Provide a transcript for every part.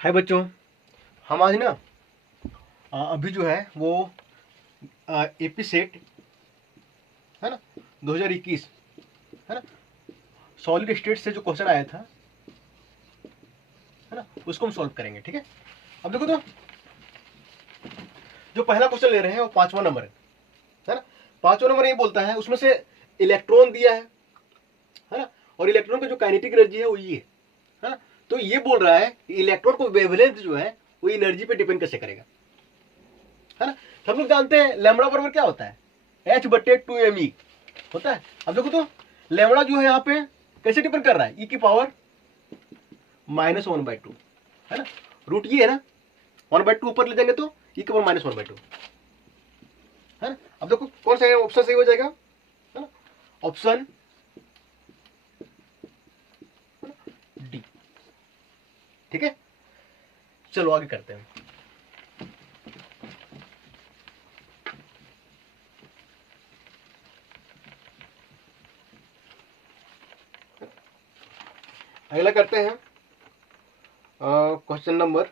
हाय बच्चों, हम आज ना अभी जो है वो एपी सेट है ना 2021 है ना सॉलिड स्टेट से जो क्वेश्चन आया था है ना उसको हम सॉल्व करेंगे। ठीक है, अब देखो तो जो पहला क्वेश्चन ले रहे हैं वो 5वां नंबर है ना। 5वां नंबर ये बोलता है उसमें से इलेक्ट्रॉन दिया है ना, और इलेक्ट्रॉन का जो काइनेटिक एनर्जी है वो ये है ना। तो ये बोल रहा है कि इलेक्ट्रॉन को वेवलेंथ जो है वो एनर्जी पे डिपेंड कैसे करेगा है ना। तो हम लोग जानते हैं लैम्बडा बराबर क्या होता है, H/2me होता है। अब देखो तो लैम्बडा जो है यहाँ पे कैसे डिपेंड कर रहा है, e की पावर -1/2 है ना। रूट ये है ना, 1/2 ऊपर ले जाएंगे तो e की पावर -1/2 है ना। अब देखो कौन सा ऑप्शन सही हो जाएगा है ना, ऑप्शन डी। ठीक है, चलो आगे करते हैं। अगला करते हैं क्वेश्चन नंबर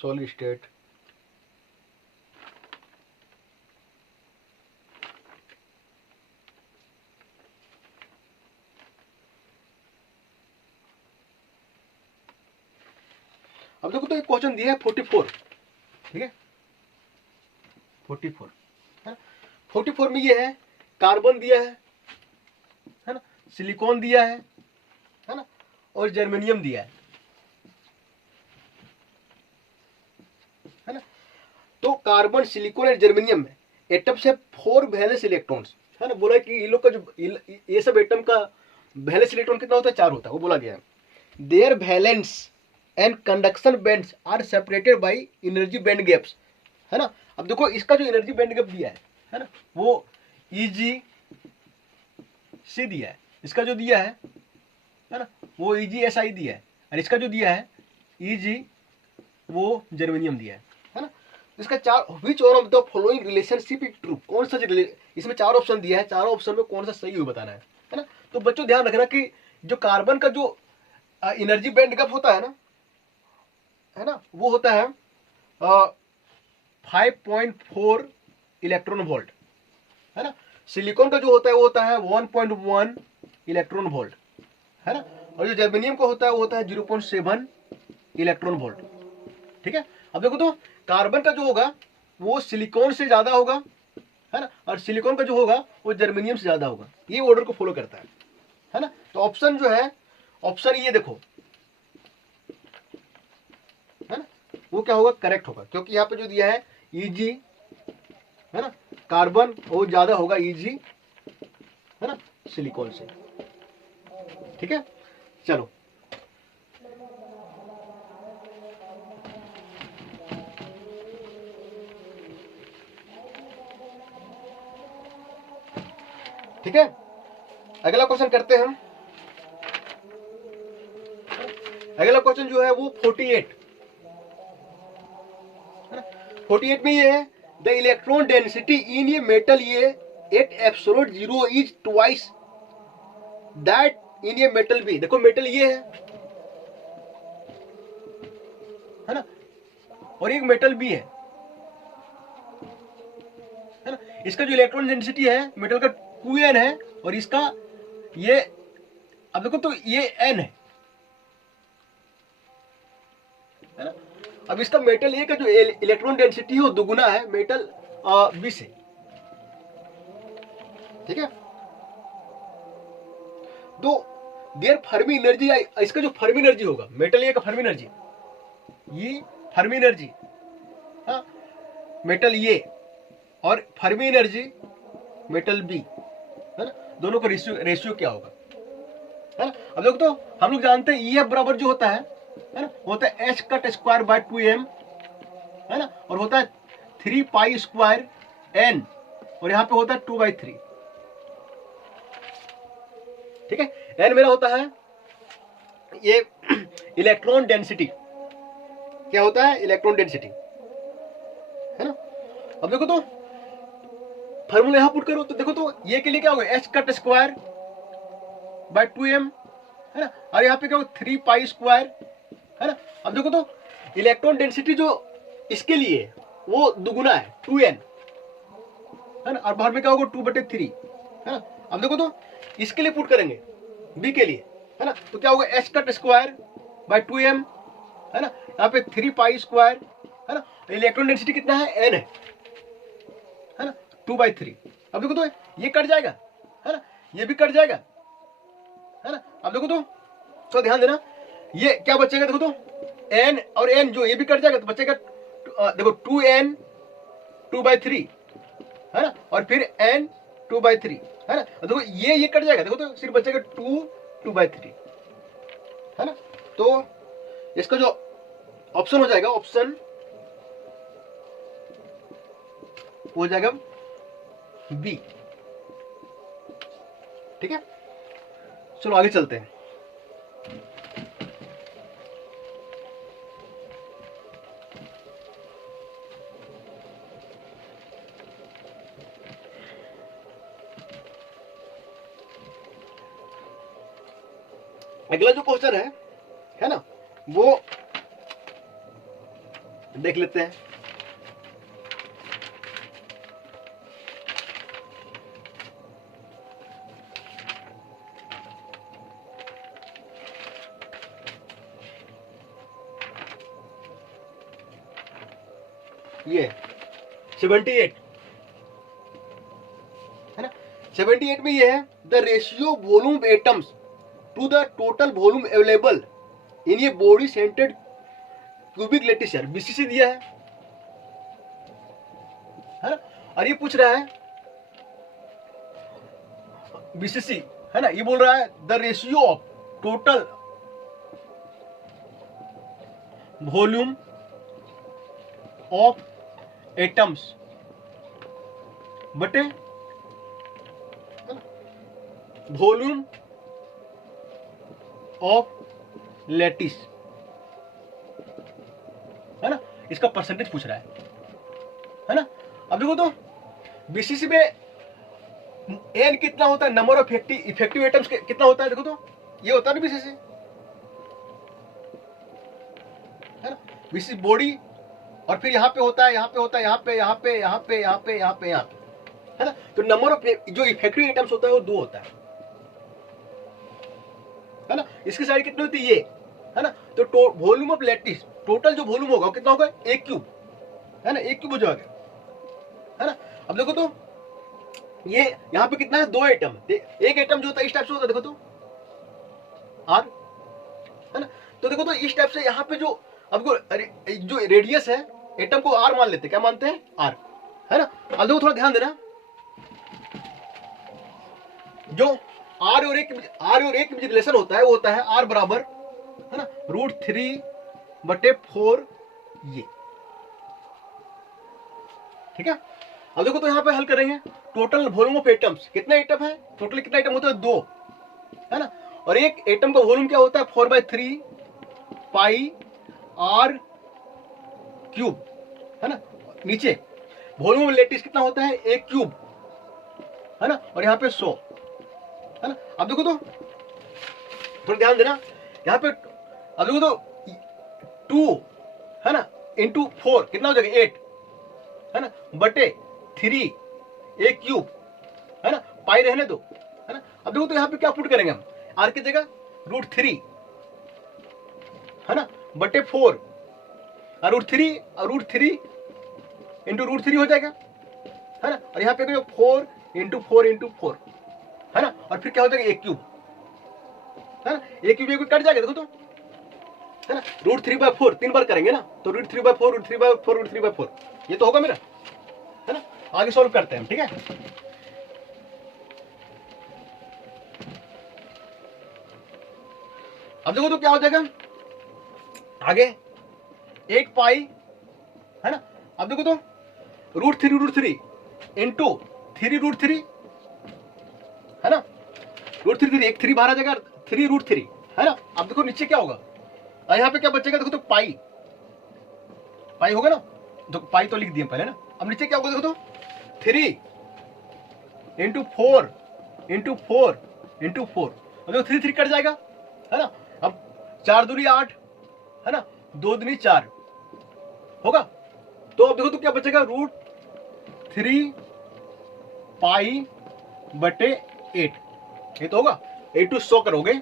सॉलिड स्टेट अब देखो तो एक क्वेश्चन दिया है 44। ठीक है, 44 है ना। 44 में ये है कार्बन दिया है ना, सिलिकॉन दिया है ना, और जर्मेनियम दिया है ना। तो कार्बन, सिलिकॉन और जर्मेनियम में एटम से 4 वैलेंस इलेक्ट्रॉन्स है ना। बोला कि ये लोग का जो ये सब एटम का वैलेंस इलेक्ट्रॉन कितना होता है, 4 होता है, वो बोला गया है। Their valence and conduction bands are separated by energy band gaps है ना। अब देखो इसका जो एनर्जी बैंड गैप दिया है ना, वो Eg से दिया है, इसका जो दिया है ना वो EgSi दिया है, और इसका जो दिया है Eg वो जर्मेनियम दिया है ना। इसका which one of the following relationship is true, कौन सा इसमें 4 ऑप्शन दिया है, चारों ऑप्शन में कौन सा सही हो बताना है ना। तो बच्चों ध्यान रखना कि जो कार्बन का जो एनर्जी बैंड गैप होता है ना वो होता है 5.4 इलेक्ट्रॉन वोल्ट है ना। सिलिकॉन का जो होता है वो होता है 1.1 इलेक्ट्रॉन वोल्ट है ना, और जो जर्मेनियम का होता है वो होता है 0.7 इलेक्ट्रॉन वोल्ट। ठीक है, अब देखो तो कार्बन का जो होगा वो सिलिकॉन से ज्यादा होगा है ना, और सिलिकॉन का जो होगा वो जर्मेनियम से ज्यादा होगा। ये ऑर्डर को फॉलो करता है ना। तो ऑप्शन जो है, ऑप्शन ये देखो है ना, वो क्या होगा, करेक्ट होगा, क्योंकि यहाँ पे जो दिया है Eg है ना, कार्बन वो ज्यादा होगा Eg है ना सिलिकॉन से। ठीक है, चलो ठीक है, अगला क्वेश्चन करते हैं हम। अगला क्वेश्चन जो है वो 48 है ना। 48 में ये है द इलेक्ट्रॉन डेंसिटी इन ये मेटल ये at absolute 0 is twice that in ये मेटल बी। देखो मेटल ये है ना, और एक मेटल बी है ना। इसका जो इलेक्ट्रॉन डेंसिटी है मेटल का 2n है, और इसका ये, अब देखो तो ये n है ना। अब इसका मेटल ए का जो इलेक्ट्रॉन डेंसिटी है वो दुगुना है मेटल बी से। ठीक है, तो देयर फर्मी एनर्जी, इसका जो फर्मी एनर्जी होगा मेटल ए का फर्मी एनर्जी, ये फर्मी एनर्जी हाँ मेटल ए, और फर्मी एनर्जी मेटल बी है ना, दोनों का रेशियो क्या होगा है ना। अब देखो तो हम लोग जानते हैं EF बराबर जो होता है ना, होता है H cut square by 2m है ना, और होता है 3 पाई स्क्वायर n, और यहाँ पे होता है 2/3। ठीक है, n मेरा होता है ये इलेक्ट्रॉन डेंसिटी, क्या होता है इलेक्ट्रॉन डेंसिटी है ना। अब देखो तो फॉर्मूला यहाँ पुट करो तो देखो तो ये के लिए क्या होगा, H cut square by 2m, है ना, और यहाँ पे क्या होगा 3 पाई स्क्वायर, है ना। अब देखो तो इलेक्ट्रॉन डेंसिटी जो इसके लिए वो दुगुना है 2n, है ना, और बाहर में क्या होगा 2/3, है ना। अब देखो तो इसके लिए पुट करेंगे बी के लिए, है ना, तो क्या होगा H cut square by 2m, है ना, यहाँ पे 3 पाई स्क्वायर, है ना, इलेक्ट्रॉन डेंसिटी कितना है n है ना, 2/3। अब देखो तो ये कट जाएगा, है ना, ये भी कट जाएगा, है ना। अब देखो तो ध्यान देना, ये क्या बचेगा, देखो तो n और n जो ये भी कट जाएगा तो बचेगा देखो 2n 2/3, है ना, और फिर n 2/3, है ना। देखो ये कट जाएगा, देखो तो सिर्फ बचेगा 2/3, है ना। तो इसका जो ऑप्शन हो जाएगा, ऑप्शन हो जाएगा बी। ठीक है, चलो आगे चलते हैं। अगला जो क्वेश्चन है ना, वो देख लेते हैं। ये 78 है ना, 78 में ये है the ratio volume atoms to the total volume available in ये बॉडी सेंटेड क्यूबिक लेटिस, यार बीसीसी दिया है ना, और ये पूछ रहा है बीसीसी, है ना, ये बोल रहा है the ratio of total volume of atoms बटे वॉल्यूम ऑफ लैटिस, है ना, इसका परसेंटेज पूछ रहा है ना। अब देखो तो बीसीसी में एन कितना होता है, नंबर ऑफ इफेक्टिव एटम्स कितना होता है, देखो तो ये होता है ना बीसीसी, है ना, बीसीसी बॉडी, और फिर यहाँ पे होता है, यहाँ पे होता है, यहाँ पे, यहाँ पे, यहाँ पे, यहाँ पे, यहाँ पे, यहाँ पे, है ना। तो नंबर ऑफ जो इफेक्टिव एटम्स होता है वो 2 होता है ना। इसकी साइड कितनी होती है ये, है ना, तो वॉल्यूम ऑफ लैटिस टोटल जो वॉल्यूम होगा कितना होगा 1 क्यूब, है ना, 1 क्यूब हो जाएगा, है ना। अब देखो तो ये यहाँ पे कितना है 2 एटम, एक एटम जो होता है इस टाइप से होता है, देखो तो आर, है ना। तो देखो तो इस टाइप से यहाँ पे जो अब जो रेडियस है एटम को आर मान लेते हैं, क्या मानते हैं आर, है ना। अब देखो थोड़ा ध्यान देना, जो आर और एक में रिलेशन होता है वो होता है आर बराबर, है ना, √3/4 ये, ठीक है। अब देखो तो यहाँ पे हल करेंगे, टोटल वॉल्यूम ऑफ एटम्स, कितने एटम है, टोटल कितना एटम होता है 2, है ना, और एक एटम का वॉल्यूम क्या होता है 4/3 पाई आर क्यूब, है ना। नीचे वॉल्यूम ऑफ लैटिस कितना होता है 1 क्यूब, है ना, और यहाँ पे 100, है ना। अब देखो तो थोड़ा ध्यान देना यहाँ पे, अब देखो तो 2, है ना, इंटू 4 कितना हो जाएगा 8, है ना, बटे 3 1 क्यूब, है ना, पाई रहने दो, है ना। अब देखो तो यहाँ पे क्या पुट करेंगे हम, आर की जगह √3, है ना, बटे 4, और √3 इंटू √3 हो जाएगा, है ना, और यहाँ पे 4 इंटू 4 है ना, और फिर क्या हो जाएगा 1 क्यूब, है ना, 1 क्यूब कट जाएगा, देखो तो, है ना, √3/4 3 बार करेंगे ना, तो √3/4 ये तो होगा मेरा, है ना। आगे सॉल्व करते हैं, ठीक है। अब देखो तो क्या हो जाएगा आगे 8 पाई, है ना। अब देखो तो √3 इंटू 3 है ना, √3 एक 3 बाहर आ जाएगा, 3 है ना। अब देखो नीचे क्या होगा, यहाँ पे क्या बचेगा, देखो तो पाई होगा ना, तो पाई तो लिख दिए पहले ना। अब नीचे क्या होगा, देखो तो 3 into four into four into four, मतलब 3 3 कट जाएगा, है ना। अब 4 दूनी 8, है ना, 2 दूनी 4 होगा। तो अब देखो तो क्या बचेगा, √3 पाई बटे 8, ये तो होगा। 8 टू 100 करोगे, है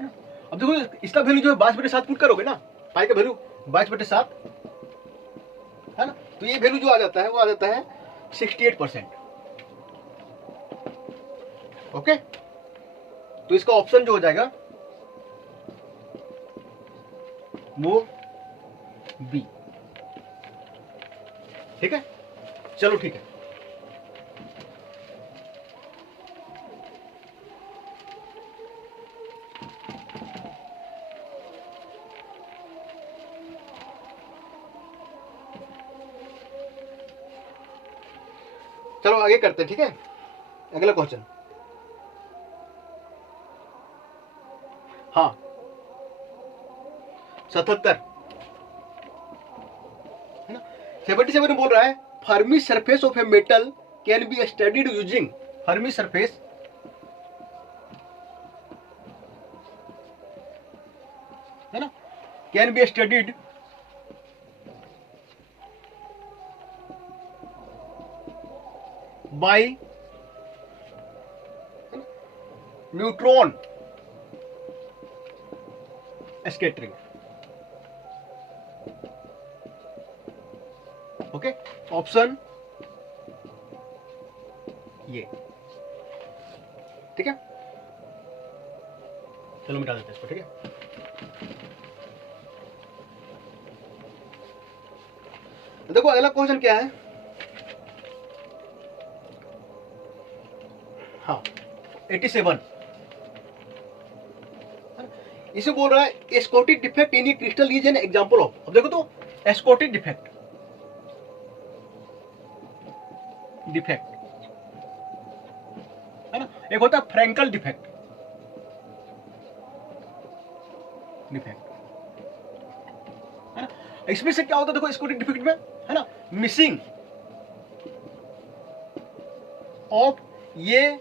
ना। अब देखो इसका वैल्यू जो है 22/7 पुट करोगे ना, पाई का वैल्यू 22/7, है ना, तो ये वैल्यू जो आ जाता है वो आ जाता है 68%। ओके, तो इसका ऑप्शन जो हो जाएगा वो बी। ठीक है, चलो ठीक है। चलो आगे करते हैं, ठीक है। अगला क्वेश्चन, हाँ 77, है ना। 77 में बोल रहा है Fermi surface of a metal can be studied using, Fermi surface है ना, can be studied by neutron scattering. Okay, option ये, ठीक है। चलो मिटा देते हैं इसको, ठीक है। देखो अगला क्वेश्चन क्या है, हाँ 87, इसे बोल रहा है Schottky defect in a crystal is an example of. अब देखो तो एस्कोटिक डिफेक्ट है ना, एक होता है फ्रैंकल डिफेक्ट है ना। इसमें से क्या होता है देखो एस्कोटिक डिफेक्ट में, है ना, मिसिंग ऑफ ये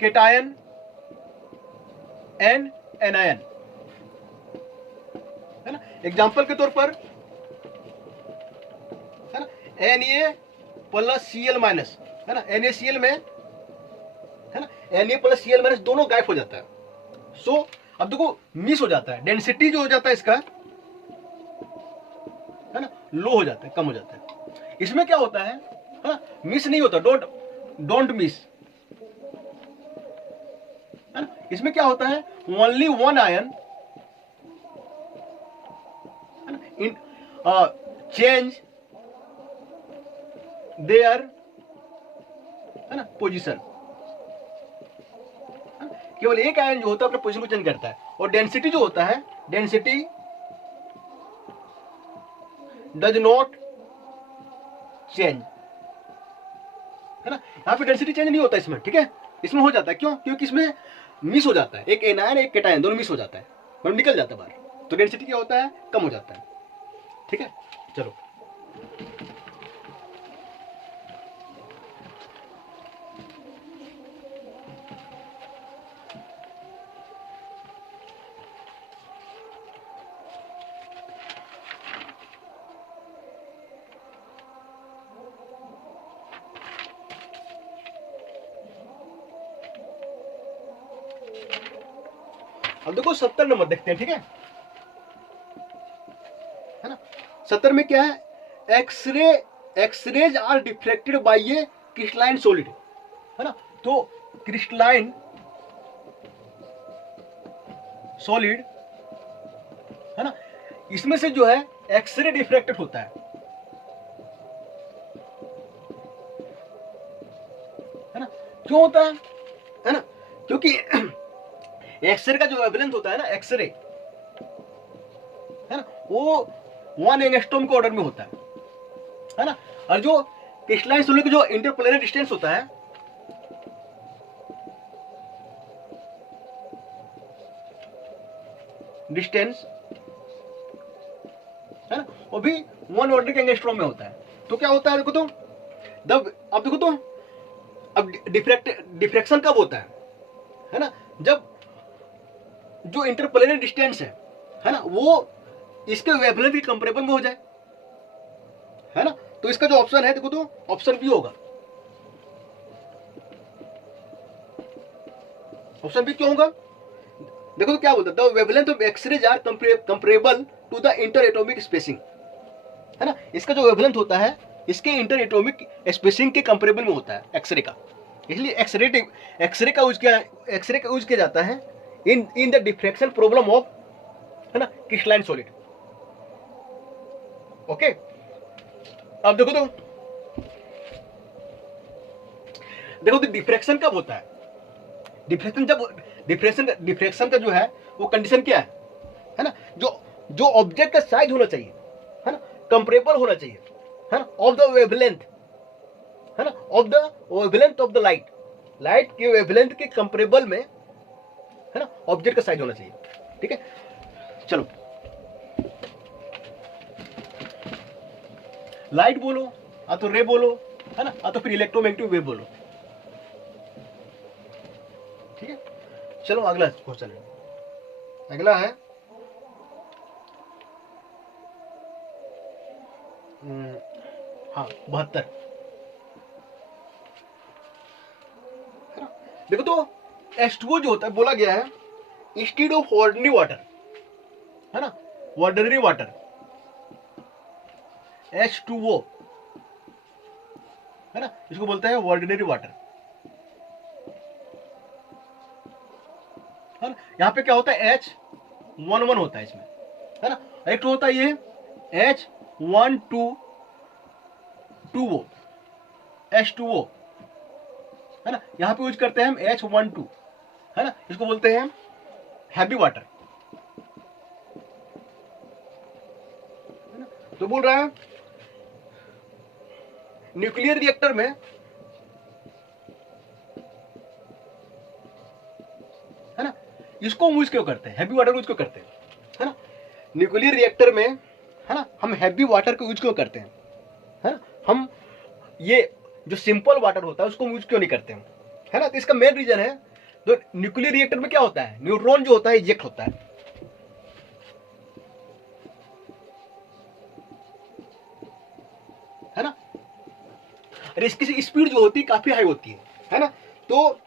केटायन एंड एनायन, है ना। एग्जांपल के तौर पर, है ना, Na+Cl-, है ना, NaCl में, है ना, Na+Cl- दोनों गायब हो जाता है। सो अब देखो मिस हो जाता है, डेंसिटी जो हो जाता है इसका, है ना, लो हो जाता है, कम हो जाता है। इसमें क्या होता है ना, मिस नहीं होता, डोंट मिस, है ना। इसमें क्या होता है, only one ion in change their, है ना, पोजीशन, केवल एक आयन जो होता है अपने पोजीशन को चेंज करता है। और डेंसिटी जो होता है, डेंसिटी डज नॉट चेंज, है ना। यहां पे डेंसिटी चेंज नहीं होता इसमें, ठीक है। इसमें हो जाता है, क्यों, क्योंकि इसमें मिस हो जाता है, एक एनायन एक कैटायन दोनों मिस हो जाता है, मतलब निकल जाता है बाहर, तो डेंसिटी क्या होता है, कम हो जाता है, ठीक है। चलो अब देखो 70 नंबर देखते हैं, ठीक है ना। 70 में क्या है, x-rays are deflected by a crystalline solid, है ना। तो क्रिस्टलाइन सॉलिड, है ना, इसमें से जो है एक्सरे डिफ्रैक्टेड होता है ना। क्यों होता है ना, क्योंकि एक्सरे का जो वेवलेंथ होता है ना, एक्सरे, है ना, वो 1 एंगस्ट्रॉम के ऑर्डर में होता है ना। और जो क्रिस्टलाइन सॉलिड का जो इंटरप्लेनर डिस्टेंस होता है ना, वो भी 1 ऑर्डर के एंगस्ट्रॉम में होता है। तो क्या होता है देखो तो, अब देखो तो, अब डिफ्रैक्शन कब होता है ना, जब जो इंटरप्लेनरी डिस्टेंस है ना, वो इसके वेवलेंथ के कंपेरेबल में हो जाए, है ना। तो इसका जो ऑप्शन है देखो, तो ऑप्शन बी होगा। ऑप्शन बी क्यों होगा, देखो तो क्या बोलता है, the wavelength of x-rays are comparable to the inter atomic spacing, है ना। इसका जो वेवलेंथ होता है इसके इंटर एटॉमिक स्पेसिंग के कंपेरेबल में होता है एक्सरे का, इसलिए एक्सरे का यूज किया जाता है in the diffraction problem of, है ना, क्रिस्टलाइन सॉलिड। ओके, अब देखो तो डिफ्रैक्शन कब होता है, डिफ्रैक्शन का जो है वो कंडीशन क्या है ना, जो ऑब्जेक्ट का साइज होना चाहिए, है ना, कंपेरेबल होना चाहिए, है ना, ऑफ द वेवलेंथ, है ना, of the wavelength of the light के वेवलेंथ के कंपेरेबल में, है ना, ऑब्जेक्ट का साइज होना चाहिए। ठीक है, चलो लाइट बोलो, या तो रे बोलो, है ना, या तो फिर इलेक्ट्रोमैग्नेटिक वेव बोलो। ठीक है, चलो अगला क्वेश्चन है, अगला है हाँ 72। देखो तो H2O जो होता है, बोला गया है इंस्टेड ऑफ ऑर्डिनरी वाटर, है ना, ऑर्डिनरी वाटर H2O, है ना, इसको बोलते हैं ऑर्डिनरी वाटर, है ना। यहाँ पे क्या होता है H11 होता है इसमें, है ना, एक तो होता है ये H12O, H2O, है ना, यहाँ पे यूज करते हैं हम H12, है ना, इसको बोलते हैं हैवी वाटर, है ना। तो बोल रहा है न्यूक्लियर रिएक्टर में, है ना, इसको यूज क्यों करते हैं, हैवी वाटर यूज क्यों करते हैं, है ना, न्यूक्लियर रिएक्टर में, है ना, हम हैवी वाटर को यूज क्यों करते हैं, है ना, हम ये जो सिंपल वाटर होता है उसको यूज क्यों नहीं करते हैं, है ना। तो इसका मेन रीजन है, तो न्यूक्लियर रिएक्टर में क्या होता है, न्यूट्रॉन जो होता है इजेक्ट होता है ना, और इसकी स्पीड जो होती है काफी हाई होती है ना। तो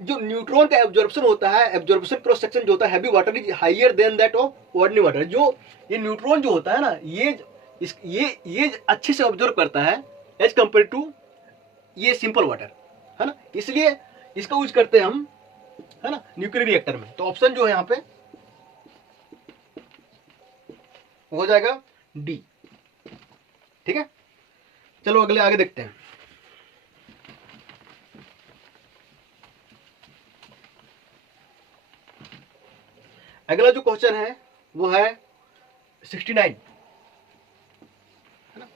जो न्यूट्रॉन का एब्जॉर्प्शन होता है, एब्जॉर्प्शन क्रॉस सेक्शन जो होता है heavy water is higher than that of ordinary water. जो ये न्यूट्रॉन जो होता है ना, ये अच्छे से ऑब्जर्व करता है एज कंपेयर टू ये सिंपल वाटर, है ना, इसलिए इसका यूज करते हैं हम, है ना, न्यूक्लियर रिएक्टर में। तो ऑप्शन जो है यहाँ पे हो जाएगा डी। ठीक है, चलो अगले आगे देखते हैं। अगला जो क्वेश्चन है वो है 69, है ना।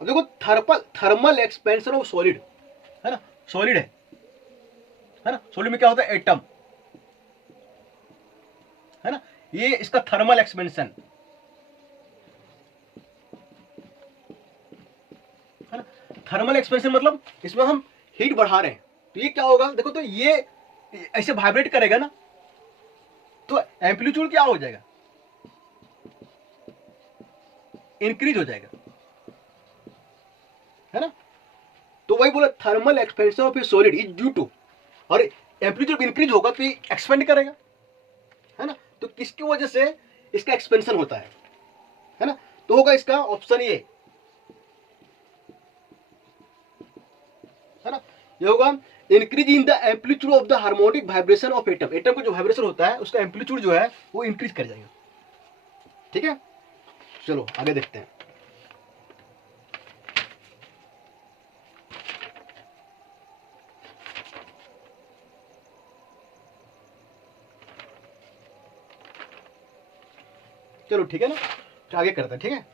अब देखो थर्मल एक्सपेंशन ऑफ सॉलिड, है ना, सॉलिड है ना, सॉलिड में क्या होता है एटम, है ना, ये इसका थर्मल एक्सपेंशन, है ना। थर्मल एक्सपेंशन मतलब इसमें हम हीट बढ़ा रहे हैं, तो ये क्या होगा, देखो तो ये ऐसे वाइब्रेट करेगा ना, तो एम्पलीट्यूड क्या हो जाएगा, इंक्रीज हो जाएगा, है ना। तो वही बोला thermal expansion of a solid is due to, और एम्पलीट्यूड इंक्रीज होगा तो ये एक्सपेंड करेगा, है ना। तो किसकी वजह से इसका एक्सपेंशन होता है ना, तो होगा इसका ऑप्शन ए, है ना, ये होगा increase in the amplitude of the harmonic vibration of atom. Atom का जो वाइब्रेशन होता है उसका एम्पलीट्यूड जो है वो इंक्रीज कर जाएगा। ठीक है, चलो आगे देखते हैं। चलो ठीक है ना, तो आगे करते हैं। ठीक है।